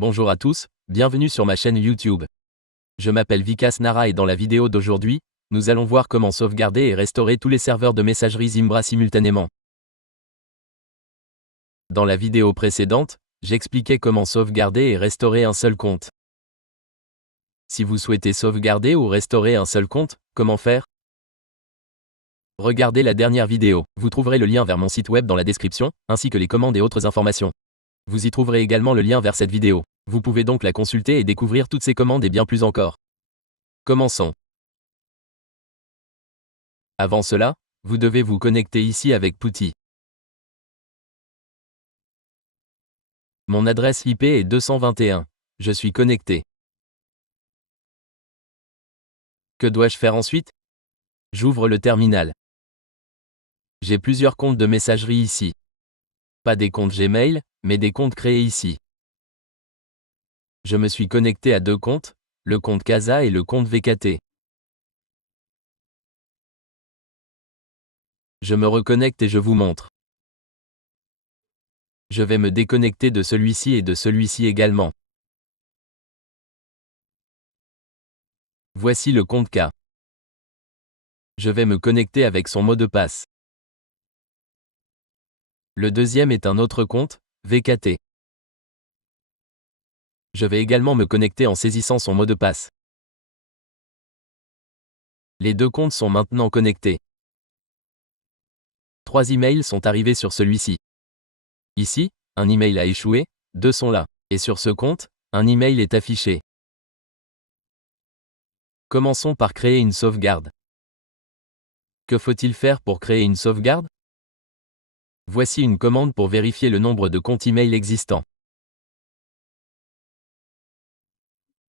Bonjour à tous, bienvenue sur ma chaîne YouTube. Je m'appelle Vikas Nara et dans la vidéo d'aujourd'hui, nous allons voir comment sauvegarder et restaurer tous les serveurs de messagerie Zimbra simultanément. Dans la vidéo précédente, j'expliquais comment sauvegarder et restaurer un seul compte. Si vous souhaitez sauvegarder ou restaurer un seul compte, comment faire? Regardez la dernière vidéo, vous trouverez le lien vers mon site web dans la description, ainsi que les commandes et autres informations. Vous y trouverez également le lien vers cette vidéo. Vous pouvez donc la consulter et découvrir toutes ces commandes et bien plus encore. Commençons. Avant cela, vous devez vous connecter ici avec PuTTY. Mon adresse IP est 221. Je suis connecté. Que dois-je faire ensuite? J'ouvre le terminal. J'ai plusieurs comptes de messagerie ici. Pas des comptes Gmail, mais des comptes créés ici. Je me suis connecté à deux comptes, le compte Casa et le compte VKT. Je me reconnecte et je vous montre. Je vais me déconnecter de celui-ci et de celui-ci également. Voici le compte K. Je vais me connecter avec son mot de passe. Le deuxième est un autre compte, VKT. Je vais également me connecter en saisissant son mot de passe. Les deux comptes sont maintenant connectés. 3 emails sont arrivés sur celui-ci. Ici, un email a échoué, 2 sont là. Et sur ce compte, un email est affiché. Commençons par créer une sauvegarde. Que faut-il faire pour créer une sauvegarde? Voici une commande pour vérifier le nombre de comptes email existants.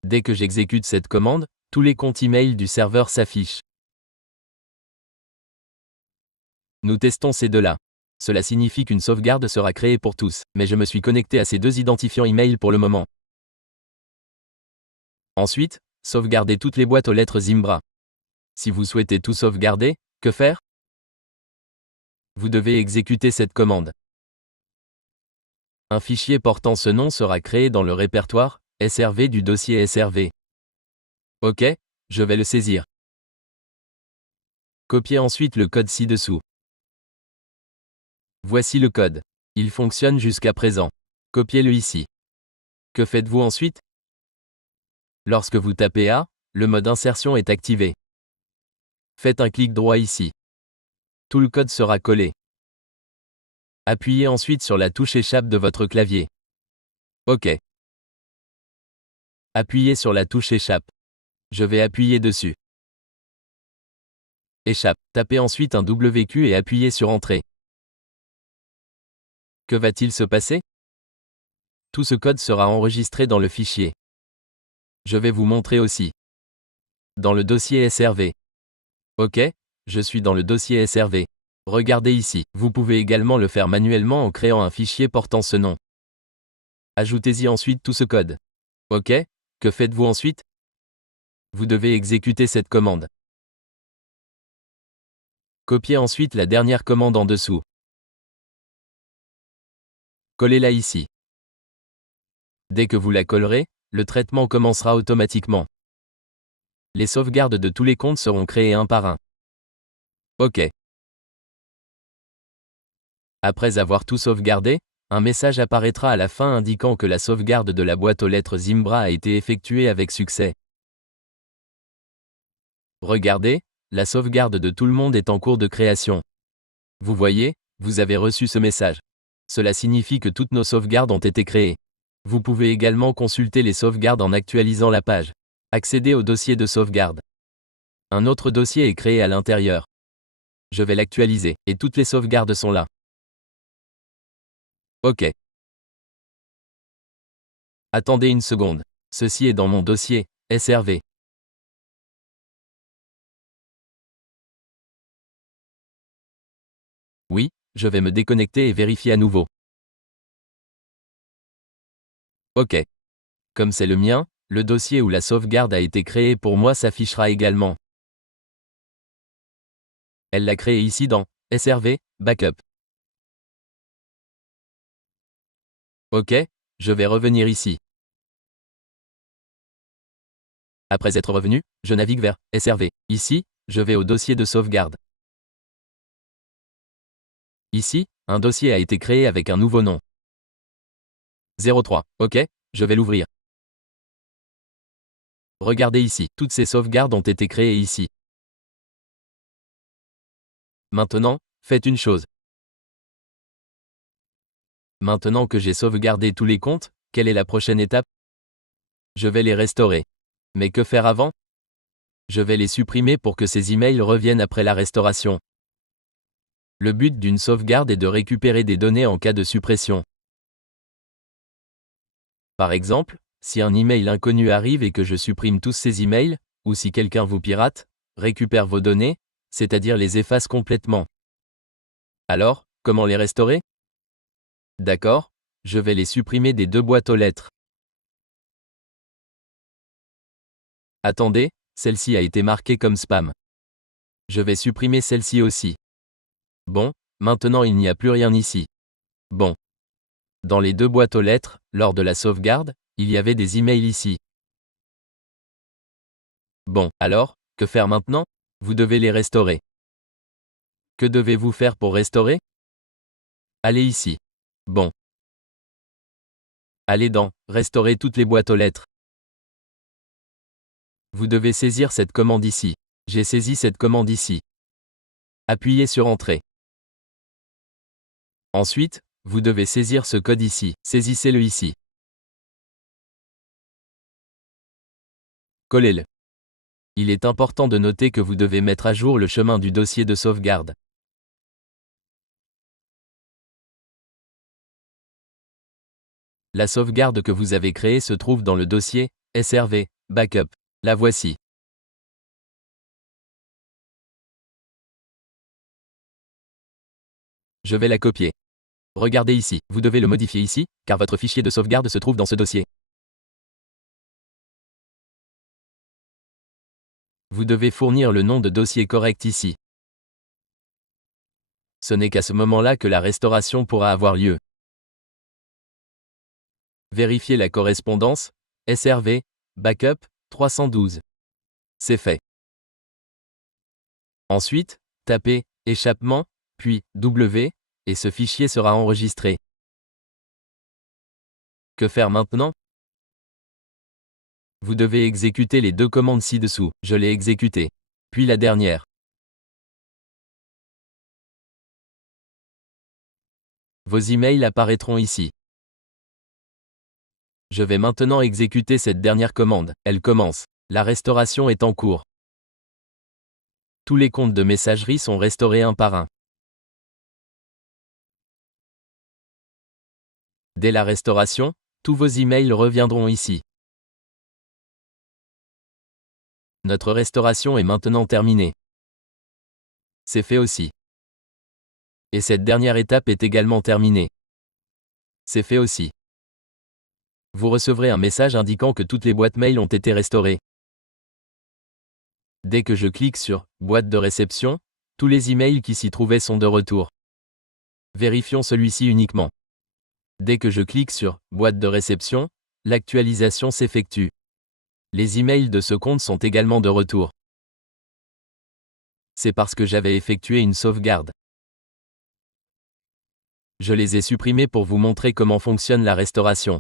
Dès que j'exécute cette commande, tous les comptes email du serveur s'affichent. Nous testons ces deux-là. Cela signifie qu'une sauvegarde sera créée pour tous, mais je me suis connecté à ces deux identifiants email pour le moment. Ensuite, sauvegardez toutes les boîtes aux lettres Zimbra. Si vous souhaitez tout sauvegarder, que faire? Vous devez exécuter cette commande. Un fichier portant ce nom sera créé dans le répertoire SRV du dossier SRV. OK, je vais le saisir. Copiez ensuite le code ci-dessous. Voici le code. Il fonctionne jusqu'à présent. Copiez-le ici. Que faites-vous ensuite? Lorsque vous tapez A, le mode insertion est activé. Faites un clic droit ici. Tout le code sera collé. Appuyez ensuite sur la touche échappe de votre clavier. OK. Appuyez sur la touche échappe. Je vais appuyer dessus. Échappe. Tapez ensuite un WQ et appuyez sur Entrée. Que va-t-il se passer? Tout ce code sera enregistré dans le fichier. Je vais vous montrer aussi. Dans le dossier SRV. OK, je suis dans le dossier SRV. Regardez ici, vous pouvez également le faire manuellement en créant un fichier portant ce nom. Ajoutez-y ensuite tout ce code. OK, que faites-vous ensuite? Vous devez exécuter cette commande. Copiez ensuite la dernière commande en dessous. Collez-la ici. Dès que vous la collerez, le traitement commencera automatiquement. Les sauvegardes de tous les comptes seront créées un par un. OK. Après avoir tout sauvegardé, un message apparaîtra à la fin indiquant que la sauvegarde de la boîte aux lettres Zimbra a été effectuée avec succès. Regardez, la sauvegarde de tout le monde est en cours de création. Vous voyez, vous avez reçu ce message. Cela signifie que toutes nos sauvegardes ont été créées. Vous pouvez également consulter les sauvegardes en actualisant la page. Accédez au dossier de sauvegarde. Un autre dossier est créé à l'intérieur. Je vais l'actualiser, et toutes les sauvegardes sont là. OK. Attendez une seconde. Ceci est dans mon dossier SRV. Oui, je vais me déconnecter et vérifier à nouveau. OK. Comme c'est le mien, le dossier où la sauvegarde a été créée pour moi s'affichera également. Elle l'a créé ici dans SRV, Backup. OK, je vais revenir ici. Après être revenu, je navigue vers SRV. Ici, je vais au dossier de sauvegarde. Ici, un dossier a été créé avec un nouveau nom. 03. OK, je vais l'ouvrir. Regardez ici, toutes ces sauvegardes ont été créées ici. Maintenant, faites une chose. Maintenant que j'ai sauvegardé tous les comptes, quelle est la prochaine étape? Je vais les restaurer. Mais que faire avant? Je vais les supprimer pour que ces emails reviennent après la restauration. Le but d'une sauvegarde est de récupérer des données en cas de suppression. Par exemple, si un email inconnu arrive et que je supprime tous ces emails, ou si quelqu'un vous pirate, récupère vos données, c'est-à-dire les efface complètement. Alors, comment les restaurer? D'accord, je vais les supprimer des 2 boîtes aux lettres. Attendez, celle-ci a été marquée comme spam. Je vais supprimer celle-ci aussi. Bon, maintenant il n'y a plus rien ici. Bon. Dans les 2 boîtes aux lettres, lors de la sauvegarde, il y avait des emails ici. Bon, alors, que faire maintenant? Vous devez les restaurer. Que devez-vous faire pour restaurer? Allez ici. Bon. Allez dans « Restaurer toutes les boîtes aux lettres ». Vous devez saisir cette commande ici. J'ai saisi cette commande ici. Appuyez sur Entrée. Ensuite, vous devez saisir ce code ici. Saisissez-le ici. Collez-le. Il est important de noter que vous devez mettre à jour le chemin du dossier de sauvegarde. La sauvegarde que vous avez créée se trouve dans le dossier SRV Backup. La voici. Je vais la copier. Regardez ici, vous devez le modifier ici, car votre fichier de sauvegarde se trouve dans ce dossier. Vous devez fournir le nom de dossier correct ici. Ce n'est qu'à ce moment-là que la restauration pourra avoir lieu. Vérifiez la correspondance, SRV, Backup, 312. C'est fait. Ensuite, tapez « Échappement », puis « W », et ce fichier sera enregistré. Que faire maintenant? Vous devez exécuter les 2 commandes ci-dessous. Je l'ai exécutée. Puis la dernière. Vos emails apparaîtront ici. Je vais maintenant exécuter cette dernière commande. Elle commence. La restauration est en cours. Tous les comptes de messagerie sont restaurés un par un. Dès la restauration, tous vos emails reviendront ici. Notre restauration est maintenant terminée. C'est fait aussi. Et cette dernière étape est également terminée. C'est fait aussi. Vous recevrez un message indiquant que toutes les boîtes mail ont été restaurées. Dès que je clique sur « Boîte de réception », tous les emails qui s'y trouvaient sont de retour. Vérifions celui-ci uniquement. Dès que je clique sur « Boîte de réception », l'actualisation s'effectue. Les emails de ce compte sont également de retour. C'est parce que j'avais effectué une sauvegarde. Je les ai supprimés pour vous montrer comment fonctionne la restauration.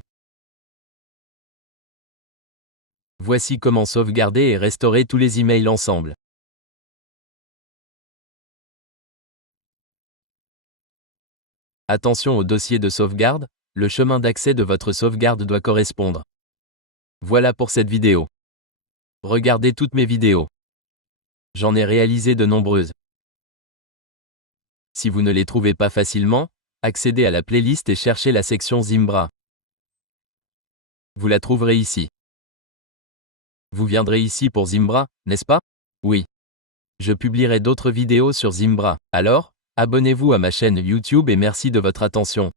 Voici comment sauvegarder et restaurer tous les emails ensemble. Attention au dossier de sauvegarde, le chemin d'accès de votre sauvegarde doit correspondre. Voilà pour cette vidéo. Regardez toutes mes vidéos. J'en ai réalisé de nombreuses. Si vous ne les trouvez pas facilement, accédez à la playlist et cherchez la section Zimbra. Vous la trouverez ici. Vous viendrez ici pour Zimbra, n'est-ce pas? Oui. Je publierai d'autres vidéos sur Zimbra. Alors, abonnez-vous à ma chaîne YouTube et merci de votre attention.